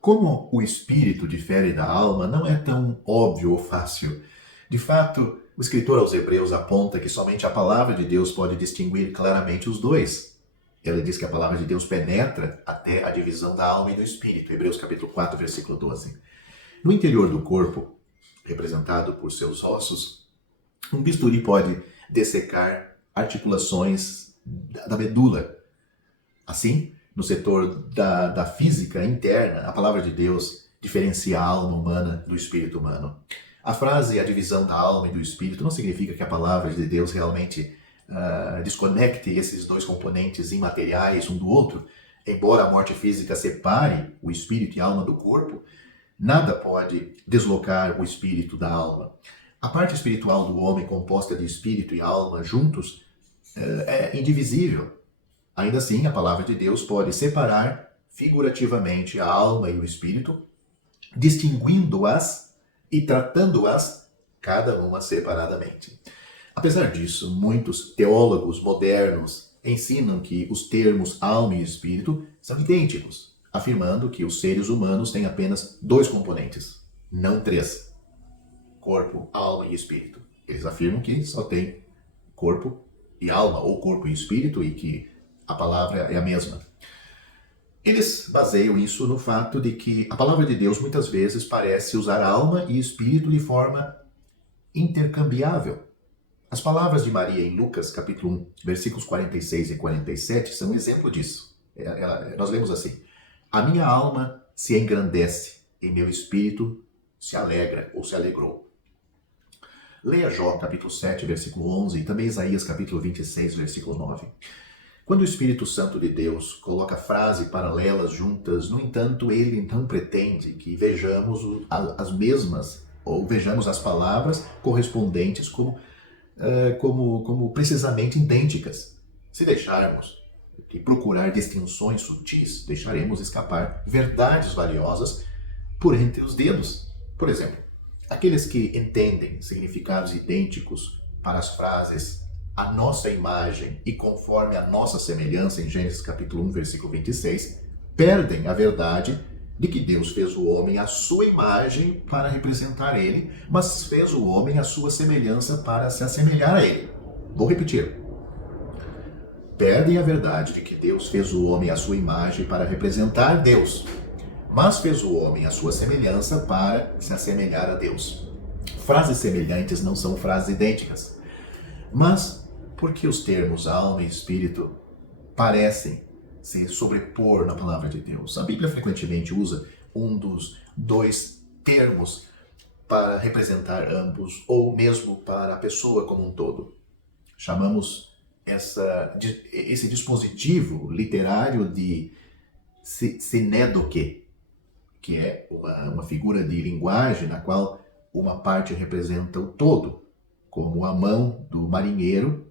Como o espírito difere da alma não é tão óbvio ou fácil. De fato, o escritor aos Hebreus aponta que somente a palavra de Deus pode distinguir claramente os dois. Ele diz que a palavra de Deus penetra até a divisão da alma e do espírito. Hebreus capítulo 4, versículo 12. No interior do corpo, representado por seus ossos, um bisturi pode dessecar articulações da medula. Assim, no setor da física interna, a palavra de Deus diferencia a alma humana do espírito humano. A frase a divisão da alma e do espírito não significa que a palavra de Deus realmente desconecte esses dois componentes imateriais um do outro. Embora a morte física separe o espírito e a alma do corpo, nada pode deslocar o espírito da alma. A parte espiritual do homem, composta de espírito e alma juntos, é indivisível. Ainda assim, a palavra de Deus pode separar figurativamente a alma e o espírito, distinguindo-as e tratando-as cada uma separadamente. Apesar disso, muitos teólogos modernos ensinam que os termos alma e espírito são idênticos, afirmando que os seres humanos têm apenas dois componentes, não três: corpo, alma e espírito. Eles afirmam que só tem corpo e alma, ou corpo e espírito, e que a palavra é a mesma. Eles baseiam isso no fato de que a palavra de Deus muitas vezes parece usar alma e espírito de forma intercambiável. As palavras de Maria em Lucas, capítulo 1, versículos 46 e 47, são um exemplo disso. Nós lemos assim: a minha alma se engrandece e meu espírito se alegra ou se alegrou. Leia Jó, capítulo 7, versículo 11, e também Isaías, capítulo 26, versículo 9. Quando o Espírito Santo de Deus coloca frases paralelas juntas, no entanto, ele não pretende que vejamos as mesmas, ou vejamos as palavras correspondentes como precisamente idênticas. Se deixarmos de procurar distinções sutis, deixaremos escapar verdades valiosas por entre os dedos. Por exemplo, aqueles que entendem significados idênticos para as frases a nossa imagem e conforme a nossa semelhança, em Gênesis capítulo 1, versículo 26, perdem a verdade de que Deus fez o homem à sua imagem para representar ele, mas fez o homem à sua semelhança para se assemelhar a ele. Vou repetir. Perdem a verdade de que Deus fez o homem à sua imagem para representar Deus, mas fez o homem à sua semelhança para se assemelhar a Deus. Frases semelhantes não são frases idênticas. Mas por que os termos alma e espírito parecem se sobrepor na palavra de Deus? A Bíblia frequentemente usa um dos dois termos para representar ambos, ou mesmo para a pessoa como um todo. Chamamos esse dispositivo literário de sinédoque, que é uma figura de linguagem na qual uma parte representa o todo, como a mão do marinheiro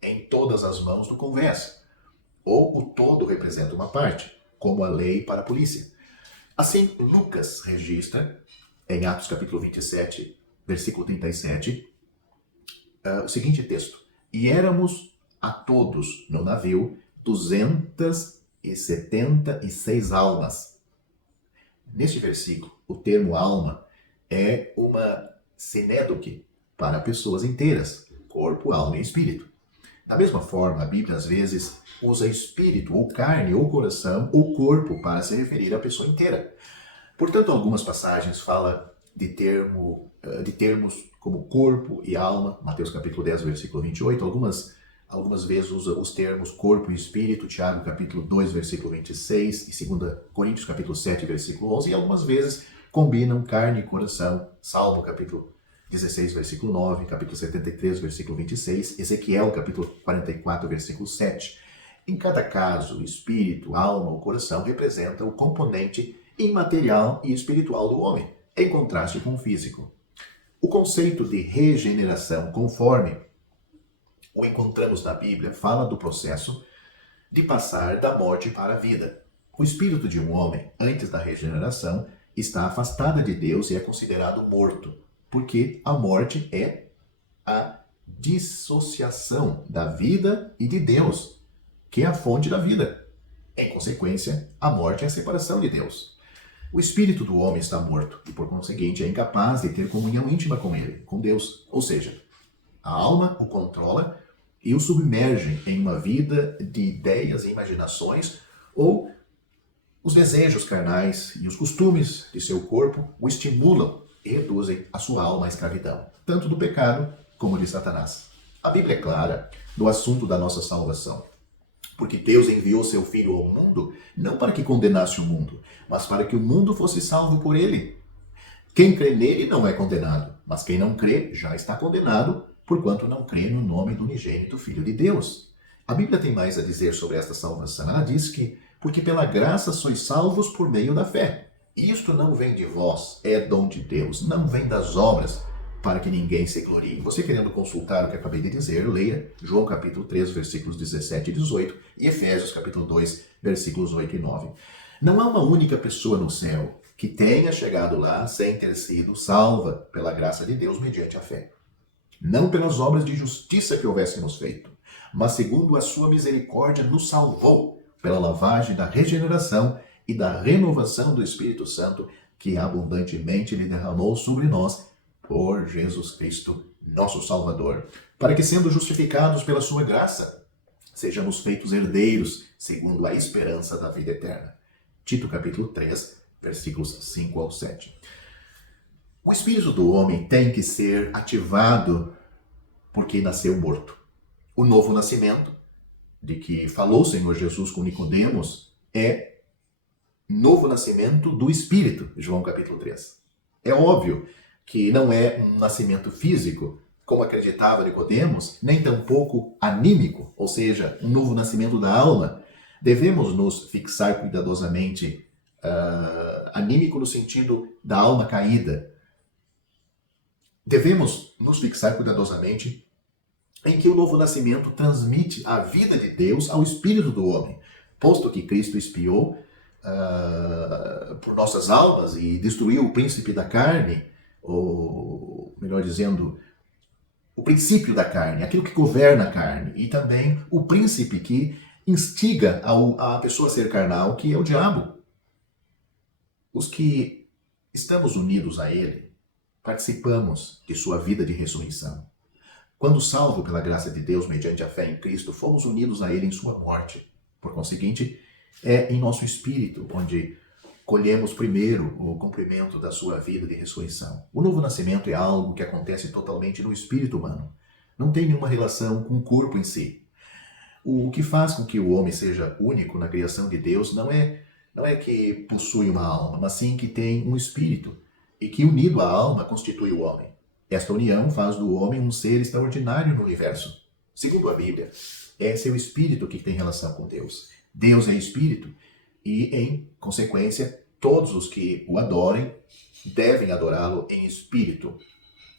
em todas as mãos do conversa. Ou o todo representa uma parte, como a lei para a polícia. Assim, Lucas registra, em Atos capítulo 27, versículo 37, o seguinte texto: e éramos a todos no navio 276 almas. Neste versículo, o termo alma é uma sinédoque para pessoas inteiras, corpo, alma e espírito. Da mesma forma, a Bíblia às vezes usa espírito, ou carne, ou coração, ou corpo para se referir à pessoa inteira. Portanto, algumas passagens falam de termos como corpo e alma, Mateus capítulo 10, versículo 28, algumas vezes usa os termos corpo e espírito, Tiago capítulo 2, versículo 26, e 2 Coríntios capítulo 7, versículo 11, e algumas vezes combinam carne e coração, Salmo capítulo 16, versículo 9, capítulo 73, versículo 26, Ezequiel, capítulo 44, versículo 7. Em cada caso, espírito, alma ou coração representa o componente imaterial e espiritual do homem, em contraste com o físico. O conceito de regeneração, conforme o encontramos na Bíblia, fala do processo de passar da morte para a vida. O espírito de um homem, antes da regeneração, está afastado de Deus e é considerado morto. porque a morte é a dissociação da vida e de Deus, que é a fonte da vida. Em consequência, a morte é a separação de Deus. O espírito do homem está morto e, por conseguinte, é incapaz de ter comunhão íntima com ele, com Deus. Ou seja, a alma o controla e o submerge em uma vida de ideias e imaginações, ou os desejos carnais e os costumes de seu corpo o estimulam e reduzem a sua alma à escravidão, tanto do pecado como de Satanás. A Bíblia é clara no assunto da nossa salvação, porque Deus enviou seu Filho ao mundo não para que condenasse o mundo, mas para que o mundo fosse salvo por ele. Quem crê nele não é condenado, mas quem não crê já está condenado, porquanto não crê no nome do unigênito Filho de Deus. A Bíblia tem mais a dizer sobre esta salvação. Ela diz que, porque pela graça sois salvos por meio da fé. Isto não vem de vós, é dom de Deus, não vem das obras, para que ninguém se glorie. Você querendo consultar o que acabei de dizer, leia João capítulo 3, versículos 17 e 18 e Efésios capítulo 2, versículos 8 e 9. Não há uma única pessoa no céu que tenha chegado lá sem ter sido salva pela graça de Deus mediante a fé. Não pelas obras de justiça que houvéssemos feito, mas segundo a sua misericórdia nos salvou pela lavagem da regeneração e da renovação do Espírito Santo que abundantemente lhe derramou sobre nós por Jesus Cristo, nosso Salvador, para que, sendo justificados pela sua graça, sejamos feitos herdeiros segundo a esperança da vida eterna. Tito capítulo 3, versículos 5 ao 7. O espírito do homem tem que ser ativado porque nasceu morto. O novo nascimento, de que falou o Senhor Jesus com Nicodemos, é novo nascimento do espírito, João capítulo 3. É óbvio que não é um nascimento físico, como acreditava Nicodemos, nem tampouco anímico, ou seja, um novo nascimento da alma. Devemos nos fixar cuidadosamente, anímico no sentido da alma caída. Devemos nos fixar cuidadosamente em que o novo nascimento transmite a vida de Deus ao espírito do homem, posto que Cristo expiou por nossas almas e destruiu o príncipe da carne, ou melhor dizendo, o princípio da carne, aquilo que governa a carne, e também o príncipe que instiga a pessoa a ser carnal, que é o diabo. Os que estamos unidos a ele, participamos de sua vida de ressurreição. Quando salvo pela graça de Deus mediante a fé em Cristo, fomos unidos a ele em sua morte. Por conseguinte, é em nosso espírito onde colhemos primeiro o cumprimento da sua vida de ressurreição. O novo nascimento é algo que acontece totalmente no espírito humano. Não tem nenhuma relação com o corpo em si. O que faz com que o homem seja único na criação de Deus não é que possui uma alma, mas sim que tem um espírito, e que unido à alma constitui o homem. Esta união faz do homem um ser extraordinário no universo. Segundo a Bíblia, é seu espírito que tem relação com Deus. Deus é espírito e, em consequência, todos os que o adorem devem adorá-lo em espírito.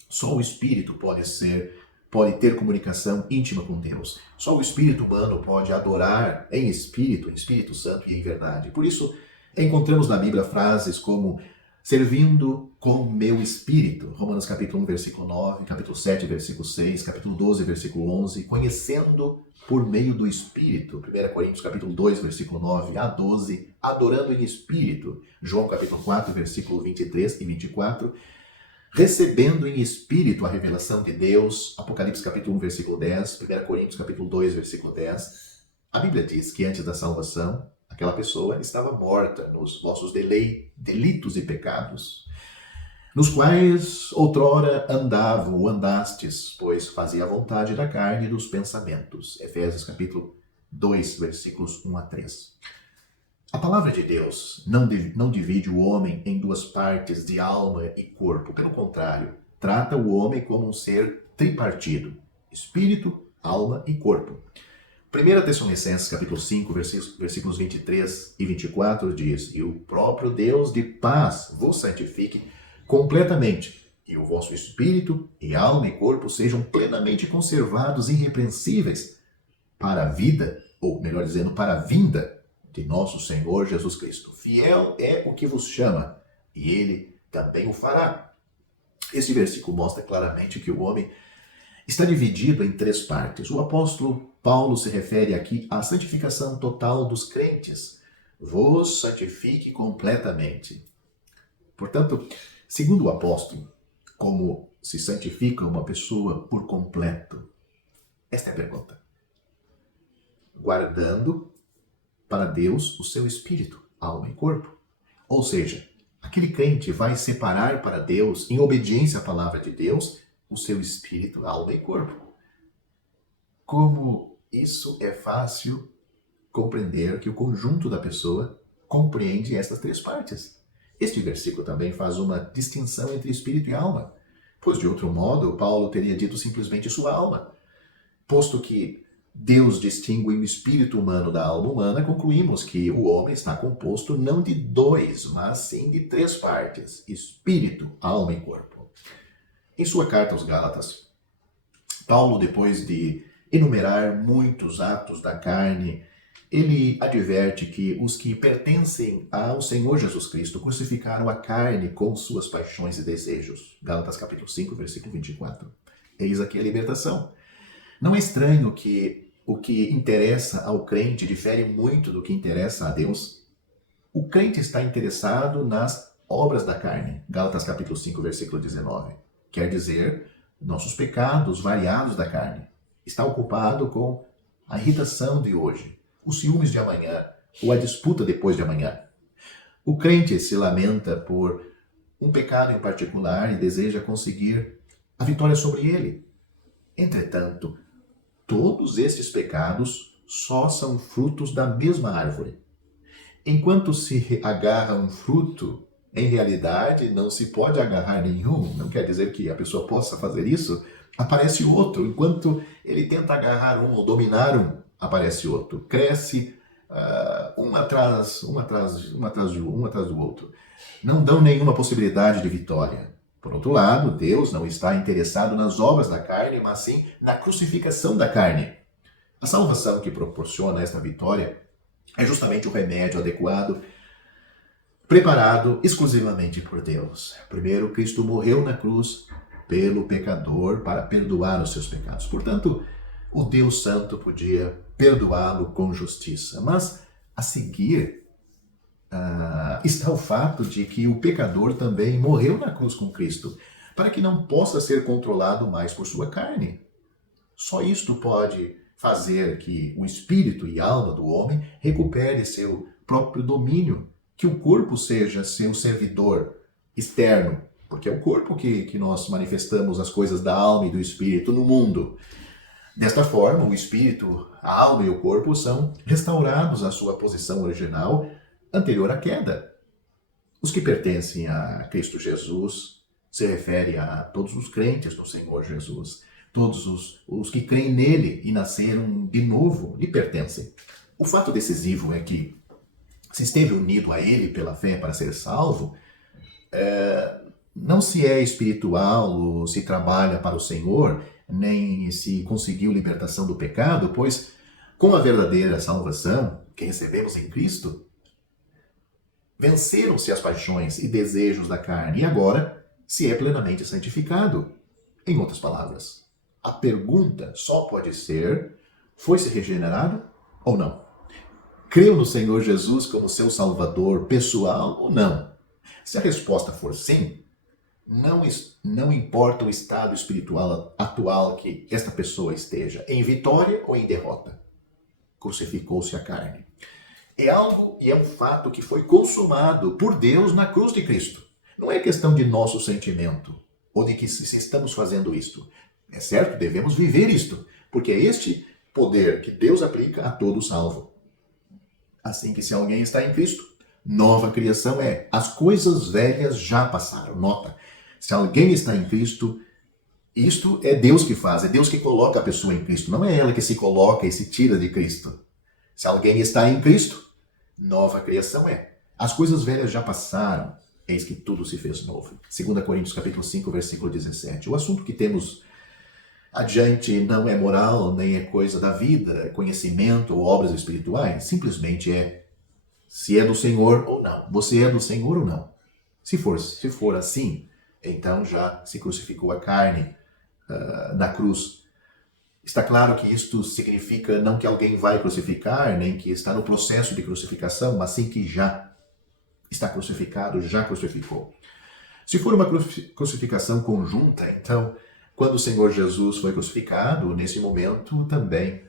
Só o espírito pode ter comunicação íntima com Deus. Só o espírito humano pode adorar em Espírito Santo e em verdade. Por isso, encontramos na Bíblia frases como servindo com meu espírito, Romanos capítulo 1, versículo 9, capítulo 7, versículo 6, capítulo 12, versículo 11, conhecendo por meio do Espírito, 1 Coríntios capítulo 2, versículo 9 a 12, adorando em espírito, João capítulo 4, versículo 23 e 24, recebendo em espírito a revelação de Deus, Apocalipse capítulo 1, versículo 10, 1 Coríntios capítulo 2, versículo 10. A Bíblia diz que antes da salvação, aquela pessoa estava morta nos vossos delitos e pecados, nos quais outrora andavam ou andastes, pois fazia a vontade da carne e dos pensamentos. Efésios capítulo 2, versículos 1 a 3. A palavra de Deus não divide o homem em duas partes de alma e corpo. Pelo contrário, trata o homem como um ser tripartido, espírito, alma e corpo. 1 Tessalonicenses capítulo 5, versículos 23 e 24 diz: E o próprio Deus de paz vos santifique completamente, e o vosso espírito e alma e corpo sejam plenamente conservados irrepreensíveis para a vida, ou melhor dizendo, para a vinda de nosso Senhor Jesus Cristo. Fiel é o que vos chama, e ele também o fará. Este versículo mostra claramente que o homem está dividido em três partes. O apóstolo Paulo se refere aqui à santificação total dos crentes. Vos santifique completamente. Portanto, segundo o apóstolo, como se santifica uma pessoa por completo? Esta é a pergunta. Guardando para Deus o seu espírito, alma e corpo. Ou seja, aquele crente vai separar para Deus, em obediência à palavra de Deus, o seu espírito, alma e corpo. Como isso é fácil compreender que o conjunto da pessoa compreende estas três partes. Este versículo também faz uma distinção entre espírito e alma, pois de outro modo Paulo teria dito simplesmente sua alma. Posto que Deus distingue o espírito humano da alma humana, concluímos que o homem está composto não de dois, mas sim de três partes: espírito, alma e corpo. Em sua carta aos Gálatas, Paulo, depois de enumerar muitos atos da carne, ele adverte que os que pertencem ao Senhor Jesus Cristo crucificaram a carne com suas paixões e desejos. Gálatas capítulo 5, versículo 24. Eis aqui a libertação. Não é estranho que o que interessa ao crente difere muito do que interessa a Deus? O crente está interessado nas obras da carne. Gálatas capítulo 5, versículo 19. Quer dizer, nossos pecados variados da carne. Está ocupado com a irritação de hoje, os ciúmes de amanhã, ou a disputa depois de amanhã. O crente se lamenta por um pecado em particular e deseja conseguir a vitória sobre ele. Entretanto, todos esses pecados só são frutos da mesma árvore. Enquanto se agarra um fruto, em realidade não se pode agarrar nenhum. Não quer dizer que a pessoa possa fazer isso. Aparece outro. Enquanto ele tenta agarrar um ou dominar um, aparece outro. Cresce um atrás do outro. Não dão nenhuma possibilidade de vitória. Por outro lado, Deus não está interessado nas obras da carne, mas sim na crucificação da carne. A salvação que proporciona esta vitória é justamente o remédio adequado, preparado exclusivamente por Deus. Primeiro, Cristo morreu na cruz pelo pecador para perdoar os seus pecados. Portanto, o Deus Santo podia perdoá-lo com justiça. Mas, a seguir, está o fato de que o pecador também morreu na cruz com Cristo, para que não possa ser controlado mais por sua carne. Só isto pode fazer que o espírito e alma do homem recupere seu próprio domínio, que o corpo seja seu servidor externo, porque é o corpo que nós manifestamos as coisas da alma e do espírito no mundo. Desta forma, o espírito, a alma e o corpo são restaurados à sua posição original anterior à queda. Os que pertencem a Cristo Jesus se refere a todos os crentes no Senhor Jesus. Todos os que creem nele e nasceram de novo lhe pertencem. O fato decisivo é que se esteve unido a ele pela fé para ser salvo, não se é espiritual ou se trabalha para o Senhor, nem se conseguiu libertação do pecado, pois com a verdadeira salvação que recebemos em Cristo, venceram-se as paixões e desejos da carne e agora se é plenamente santificado. Em outras palavras, a pergunta só pode ser: foi-se regenerado ou não? Creu no Senhor Jesus como seu Salvador pessoal ou não? Se a resposta for sim, não importa o estado espiritual atual que esta pessoa esteja, em vitória ou em derrota, crucificou-se a carne. É algo e é um fato que foi consumado por Deus na cruz de Cristo. Não é questão de nosso sentimento ou de que se estamos fazendo isto. É certo, devemos viver isto, porque é este poder que Deus aplica a todo salvo. Assim que se alguém está em Cristo, nova criação é. As coisas velhas já passaram. Nota, se alguém está em Cristo, isto é Deus que faz, é Deus que coloca a pessoa em Cristo, não é ela que se coloca e se tira de Cristo. Se alguém está em Cristo, nova criação é. As coisas velhas já passaram, eis que tudo se fez novo. 2 Coríntios capítulo 5, versículo 17. O assunto que temos adiante não é moral, nem é coisa da vida, é conhecimento ou obras espirituais, simplesmente é se é do Senhor ou não. Você é do Senhor ou não? Se for assim, então já se crucificou a carne na cruz. Está claro que isto significa não que alguém vai crucificar, nem que está no processo de crucificação, mas sim que já está crucificado, já crucificou. Se for uma crucificação conjunta, então, quando o Senhor Jesus foi crucificado, nesse momento também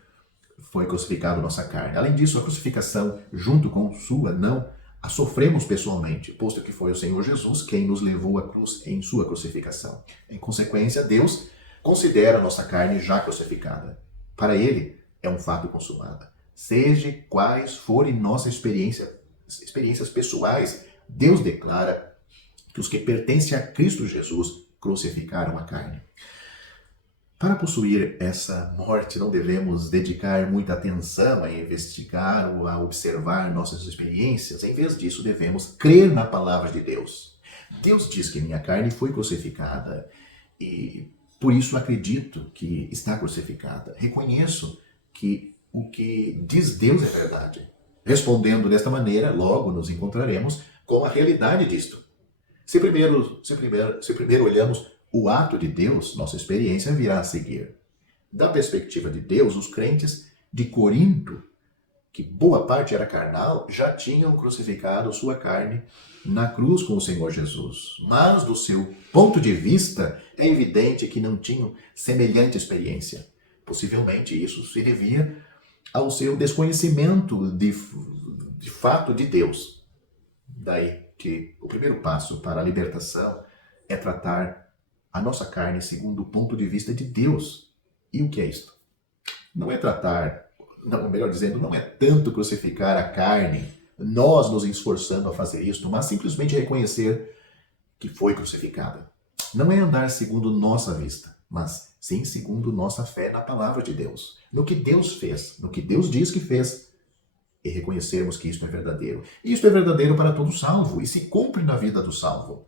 foi crucificado nossa carne. Além disso, a crucificação, junto com sua, não a sofremos pessoalmente, posto que foi o Senhor Jesus quem nos levou à cruz em sua crucificação. Em consequência, Deus considera a nossa carne já crucificada. Para Ele, é um fato consumado. Seja quais forem nossas experiências pessoais, Deus declara que os que pertencem a Cristo Jesus crucificaram a carne. Para possuir essa morte, não devemos dedicar muita atenção a investigar ou a observar nossas experiências. Em vez disso, devemos crer na palavra de Deus. Deus diz que minha carne foi crucificada e por isso acredito que está crucificada. Reconheço que o que diz Deus é verdade. Respondendo desta maneira, logo nos encontraremos com a realidade disto. Se primeiro olhamos o ato de Deus, nossa experiência virá a seguir. Da perspectiva de Deus, os crentes de Corinto, que boa parte era carnal, já tinham crucificado sua carne na cruz com o Senhor Jesus. Mas, do seu ponto de vista, é evidente que não tinham semelhante experiência. Possivelmente isso se devia ao seu desconhecimento de fato de Deus. Daí que o primeiro passo para a libertação é tratar a nossa carne segundo o ponto de vista de Deus. E o que é isto? Não é tratar, melhor dizendo, não é tanto crucificar a carne, nós nos esforçando a fazer isto, mas simplesmente reconhecer que foi crucificada. Não é andar segundo nossa vista, mas sim segundo nossa fé na palavra de Deus, no que Deus fez, no que Deus diz que fez, e reconhecermos que isto é verdadeiro. Isto é verdadeiro para todo salvo e se cumpre na vida do salvo.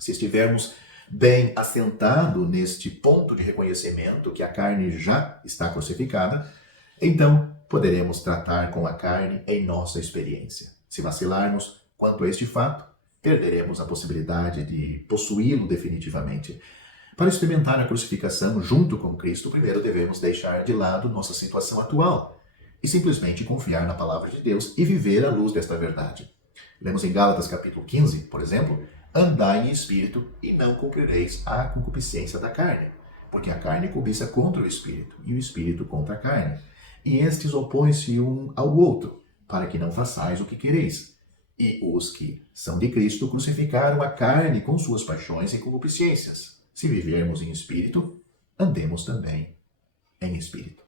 Se estivermos bem assentado neste ponto de reconhecimento que a carne já está crucificada, então poderemos tratar com a carne em nossa experiência. Se vacilarmos quanto a este fato, perderemos a possibilidade de possuí-lo definitivamente. Para experimentar a crucificação junto com Cristo, primeiro devemos deixar de lado nossa situação atual e simplesmente confiar na palavra de Deus e viver à luz desta verdade. Lemos em Gálatas capítulo 15, por exemplo, andai em espírito e não cumprireis a concupiscência da carne, porque a carne cobiça contra o espírito e o espírito contra a carne. E estes opõem-se um ao outro, para que não façais o que quereis. E os que são de Cristo crucificaram a carne com suas paixões e concupiscências. Se vivermos em espírito, andemos também em espírito.